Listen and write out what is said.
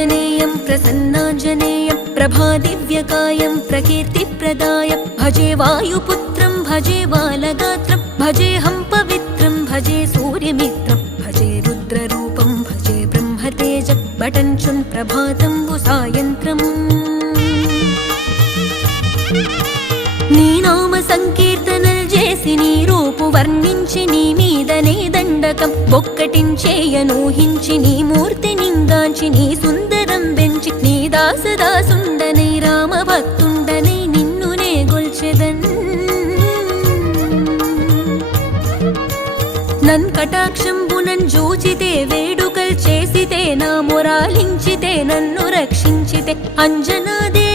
आञ्जनेयं प्रसन्नाञ्जनेयं प्रभादिव्यकायं प्रकीर्तिप्रदाय भजे वायुपुत्रं भजे बालगात्रं भजेऽहं पवित्रं भजे सूर्यमित्रं भजे रुद्ररूपं भजे ब्रह्मतेज बटञ्चुन् प्रभातं सायन्त्रम् నీ నామ సంకీర్తనలు చేసి నీ రూపు వర్ణించి నీ మీదనే దండకం ఒక్కటించేయనూహించి నీ మూర్తి నింగాంచి నీ సుందరం పెంచి నీ దాసదాసుండనై రామభక్తుండనై నిన్నునే గొల్చెదన్ నన్ కటాక్షంబునన్ జూచితే వేడుకల్ చేసితే నా మొరాలించితే నన్ను రక్షించితే అంజనాదే